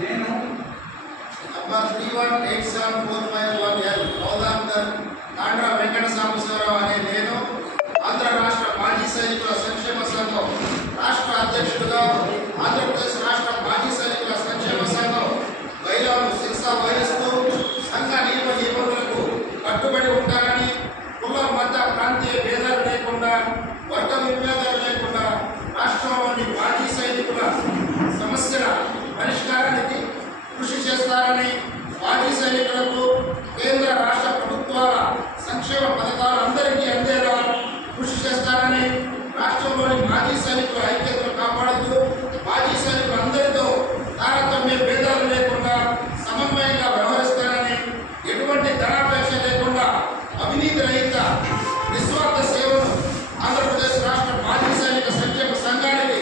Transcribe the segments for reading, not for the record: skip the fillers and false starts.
నేను నంబర్ 318745 పౌదాంకర్ తాండ్రా వెంకట సాంబశివరావు అనే నేను ఆంధ్ర రాష్ట్ర మాజీ సైనికుల సంక్షేమ సంఘం రాష్ట్ర అధ్యక్షుడిగా ఆంధ్రప్రదేశ్ రాష్ట్ర మాజీ సైనికుల సంక్షేమ సంఘం బైలాను శిరసా వహిస్తూ సంఘ నియమ నిబంధనలకు కట్టుబడి ఉంటారని కుల మత ప్రాంతీయ భేదాలు లేకుండా వర్గ విభేదాలు లేకుండా రాష్ట్రంలోని మాజీ సైనికుల సమస్యల పరిష్కారానికి కృషి చేస్తారని మాజీ సైనికులకు కేంద్ర రాష్ట్ర ప్రభుత్వాల సంక్షేమ పథకాలు అందరికీ అందేలా కృషి చేస్తారని రాష్ట్రంలోని మాజీ సైనికుల ఐక్యతను కాపాడుతూ మాజీ సైనికులందరితో తారతమ్య భేదాలు లేకుండా సమన్వయంగా వ్యవహరిస్తారని ఎటువంటి ధనాపేక్ష లేకుండా అవినీతి రహిత నిస్వార్థ సేవను ఆంధ్రప్రదేశ్ రాష్ట్ర మాజీ సైనిక సంక్షేమ సంఘానికి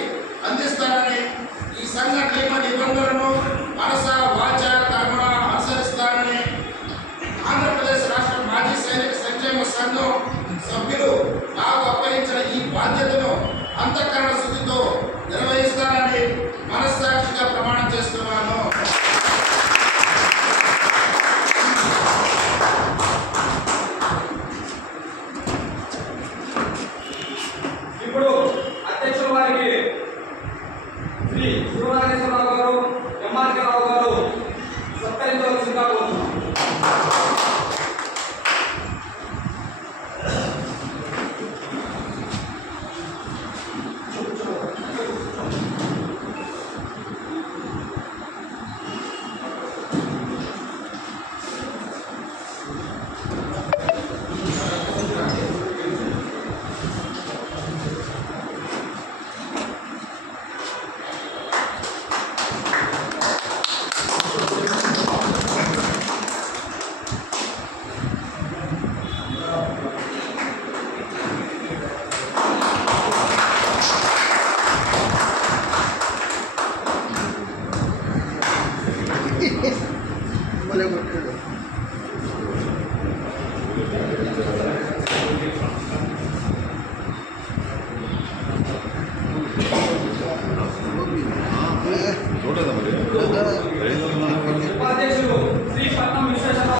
అందిస్తారని ఈ సంఘ నియమ నిబంధనలను మనస వాచ కర్మణ అనుసరిస్తారని ఆంధ్రప్రదేశ్ రాష్ట్ర మాజీ సైనిక సంక్షేమ సంఘం సభ్యులు నాకు అప్పగించిన ఈ బాధ్యతను అంతఃకరణ శుద్ధితో నిర్వహిస్తారని మనస్సాక్షిగా ప్రమాణం చేస్తున్నాను. ఇప్పుడు అధ్యక్షుల వారికి శ్రీ శివనాగేశ్వరరావు గారు ఎంఆర్కే రావు గారు సత్కరించవలసిందిగా కోరుతున్నాం. భలే కొట్టాడు.